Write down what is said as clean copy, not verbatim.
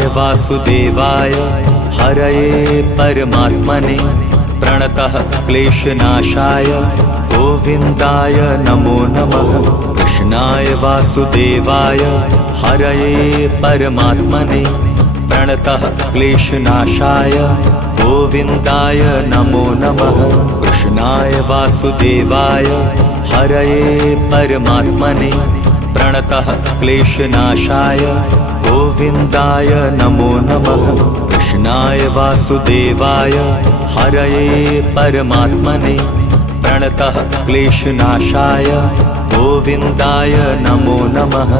कृष्णाय वासुदेवाय हरये परमात्मने प्रणतः क्लेशनाशाय गोविन्दाय नमो नमः। कृष्णाय वासुदेवाय हरये परमात्मने प्रणतः क्लेशनाशाय गोविन्दाय नमो नमः। कृष्णाय वासुदेवाय हरये परमात्मने प्रणतः क्लेशनाशाय गोविन्दाय नमो नमः। कृष्णाय वासुदेवाय हरये परमात्मने प्रणतः क्लेशनाशाय गोविन्दाय नमो नमः।